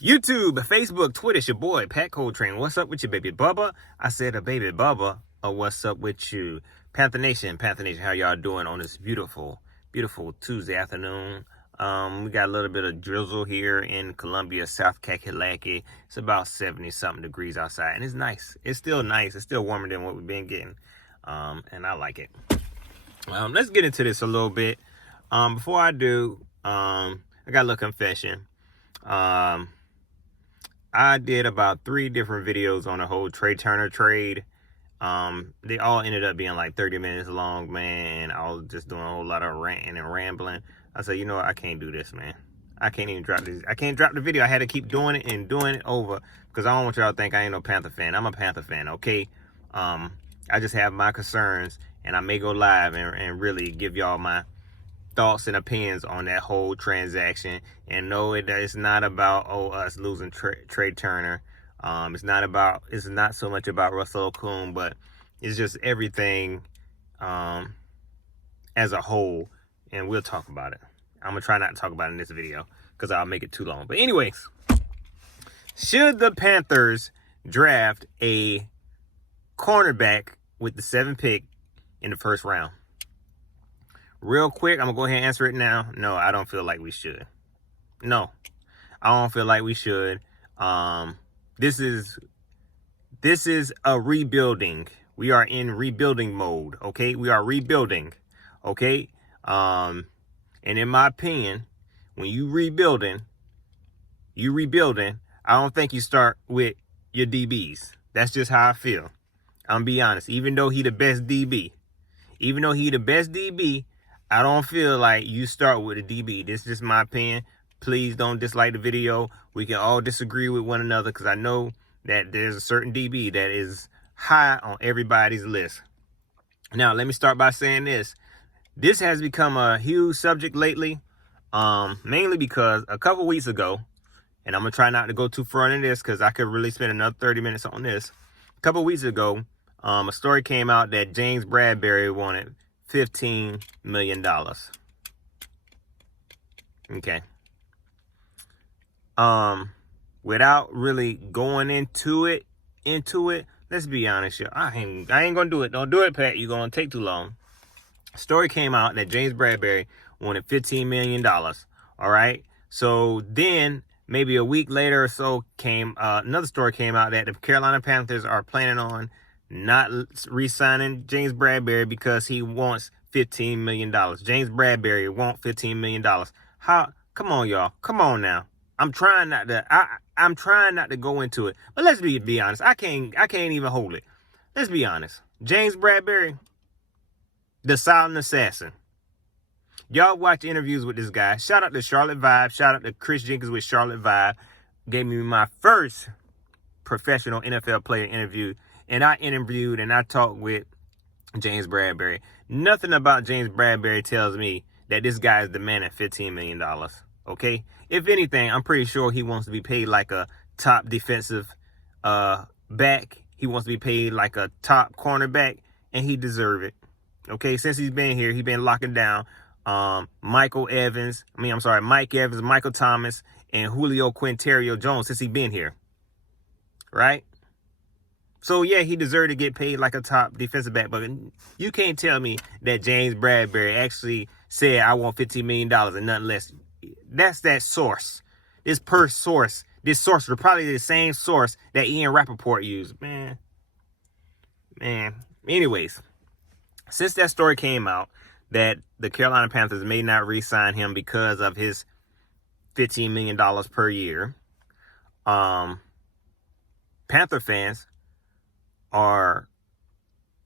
YouTube, Facebook, Twitter, it's your boy, Pat Coltrane. What's up with you, baby Bubba? I said a baby Bubba. What's up with you? Panther Nation, how y'all doing on this beautiful, beautiful Tuesday afternoon? We got a little bit of drizzle here in Columbia, South Kakalaki. It's about 70-something degrees outside, and it's nice. It's still nice. It's still warmer than what we've been getting, and I like it. Let's get into this a little bit. Before I do, I got a little confession. I did about 3 different videos on the whole Trey Turner trade. They all ended up being like 30 minutes long, man. I was just doing a whole lot of ranting and rambling. I said, you know what? I can't do this, man. I can't even drop this. I can't drop the video. I had to keep doing it and doing it over because I don't want y'all to think I ain't no Panther fan. I'm a Panther fan, okay? I just have my concerns, and I may go live and really give y'all my thoughts and opinions on that whole transaction. And no, it's not about us losing Trey Turner. It's not so much about Russell Okung, but it's just everything as a whole, and we'll talk about it. I'm gonna try not to talk about it in this video because I'll make it too long. But anyways, should the Panthers draft a cornerback with the 7th pick in the first round? Real quick, I'm going to go ahead and answer it now. No, I don't feel like we should. No, I don't feel like we should. This is a rebuilding. We are in rebuilding mode, okay? We are rebuilding, okay? And in my opinion, when you rebuilding, I don't think you start with your DBs. That's just how I feel. I'm be honest. Even though he the best DB, I don't feel like you start with a DB. This is just my opinion. Please don't dislike the video. We can all disagree with one another because I know that there's a certain DB that is high on everybody's list. Now, let me start by saying this. This has become a huge subject lately, mainly because a couple weeks ago, and I'm going to try not to go too far into this because I could really spend another 30 minutes on this. A couple weeks ago, a story came out that James Bradbury wanted $15 million. Okay. Without really going into it, let's be honest here. I ain't gonna do it. Don't do it, Pat. You're gonna take too long. Story came out that James Bradbury wanted $15 million. All right. So then maybe a week later or so another story came out that the Carolina Panthers are planning on not re-signing James Bradbury because he wants $15 million. James Bradbury wants $15 million. How? Come on, y'all. Come on now. I'm trying not to go into it. But let's be honest. I can't even hold it. Let's be honest. James Bradbury, the silent assassin. Y'all watch interviews with this guy. Shout out to Charlotte Vibe. Shout out to Chris Jenkins with Charlotte Vibe. Gave me my first professional NFL player interview. And I interviewed and I talked with James Bradbury. Nothing about James Bradbury tells me that this guy is demanding $15 million. Okay? If anything, I'm pretty sure he wants to be paid like a top defensive back. He wants to be paid like a top cornerback, and he deserves it. Okay? Since he's been here, he's been locking down Mike Evans, Michael Thomas, and Julio Quinterio Jones since he's been here. Right? So, yeah, he deserved to get paid like a top defensive back, but you can't tell me that James Bradbury actually said, I want $15 million and nothing less. That's that source. This source was probably the same source that Ian Rappaport used. Man. Anyways, since that story came out that the Carolina Panthers may not re-sign him because of his $15 million per year, Panther fans are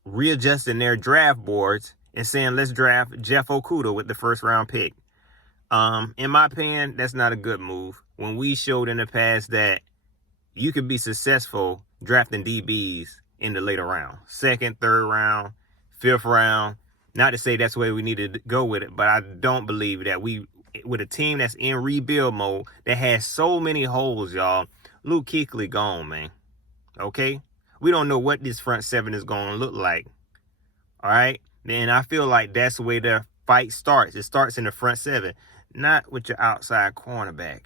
readjusting their draft boards and saying, let's draft Jeff Okuda with the first round pick. In my opinion, that's not a good move. When we showed in the past that you could be successful drafting DBs in the later round, 2nd, 3rd round, 5th round. Not to say that's the way we need to go with it, but I don't believe that with a team that's in rebuild mode that has so many holes, y'all. Luke Kuechly gone, man. Okay? We don't know what this front 7 is going to look like. All right? Then I feel like that's the way the fight starts. It starts in the front 7, not with your outside cornerback.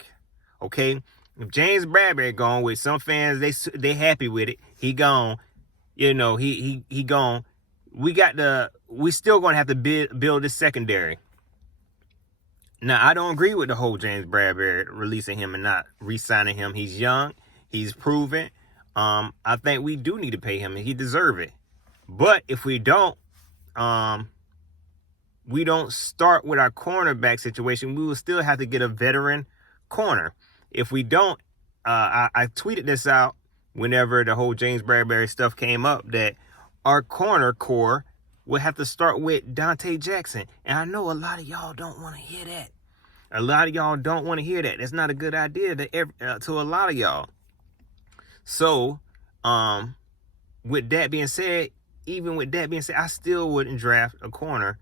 Okay? If James Bradbury gone, with some fans, they happy with it. He gone. You know, he gone. We still gonna have to build this secondary. Now, I don't agree with the whole James Bradbury releasing him and not re-signing him. He's young. He's proven. I think we do need to pay him, and he deserves it. But if we don't start with our cornerback situation, we will still have to get a veteran corner. If we don't, I tweeted this out whenever the whole James Bradbury stuff came up, that our corner core will have to start with Dante Jackson. And I know a lot of y'all don't want to hear that. A lot of y'all don't want to hear that. That's not a good idea to a lot of y'all. So, with that being said, I still wouldn't draft a corner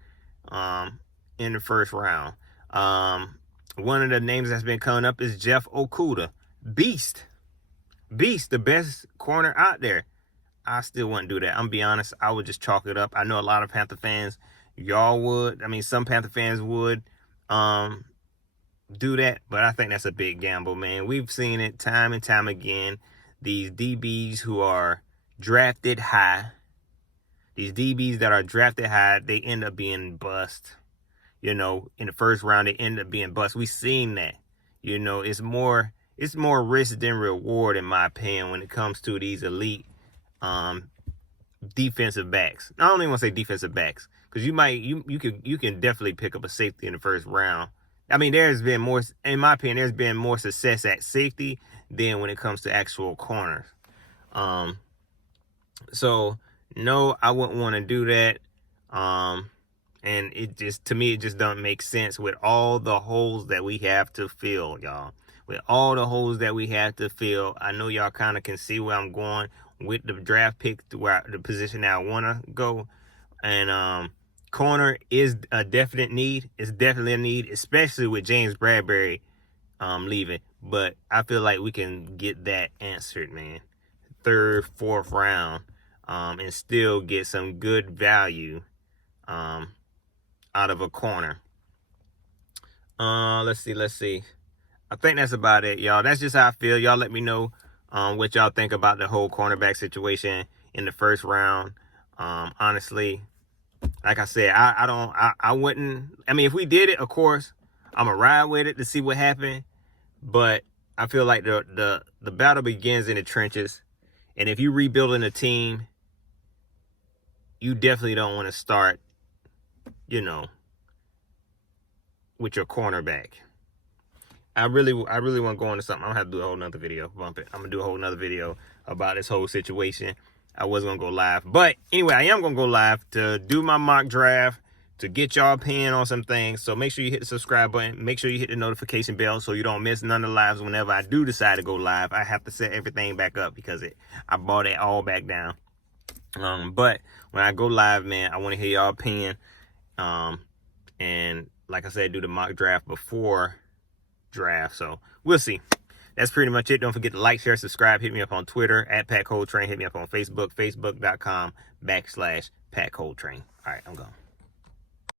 in the first round. One of the names that's been coming up is Jeff Okuda. Beast, the best corner out there. I still wouldn't do that. I'm be honest, I would just chalk it up. I know a lot of Panther fans, y'all would. I mean, some Panther fans would do that, but I think that's a big gamble, man. We've seen it time and time again. These DBs who are drafted high, they end up being bust. You know, in the first round, they end up being bust. We've seen that. You know, it's more risk than reward, in my opinion, when it comes to these elite defensive backs. I don't even want to say defensive backs, because you can definitely pick up a safety in the first round. I mean, there's been more, in my opinion, there's been more success at safety than when it comes to actual corners. So no, I wouldn't want to do that. And to me, it just doesn't make sense with all the holes that we have to fill, y'all. With all the holes that we have to fill, I know y'all kind of can see where I'm going with the draft pick, to where the position that I want to go. And corner is a definite need. It's definitely a need, especially with James Bradbury leaving. But I feel like we can get that answered, man. 3rd, 4th round, and still get some good value out of a corner. Let's see. I think that's about it, y'all. That's just how I feel. Y'all let me know what y'all think about the whole cornerback situation in the first round. Honestly, like I said, I wouldn't. I mean, if we did it, of course, I'm gonna ride with it to see what happened. But I feel like the battle begins in the trenches, and if you're rebuilding a team, you definitely don't want to start, you know, with your cornerback. I really want to go into something. I'm gonna have to do a whole nother video. Bump it. I'm gonna do a whole nother video about this whole situation. I wasn't gonna go live, but anyway, I am gonna go live to do my mock draft, to get y'all opinion on some things. So make sure you hit the subscribe button. Make sure you hit the notification bell so you don't miss none of the lives whenever I do decide to go live. I have to set everything back up because I brought it all back down. But when I go live, man, I want to hear y'all opinion. And like I said, do the mock draft before draft. So we'll see. That's pretty much it. Don't forget to like, share, subscribe. Hit me up on Twitter @PatColdTrain. Hit me up on Facebook, facebook.com/PatColdTrain. All right, I'm gone.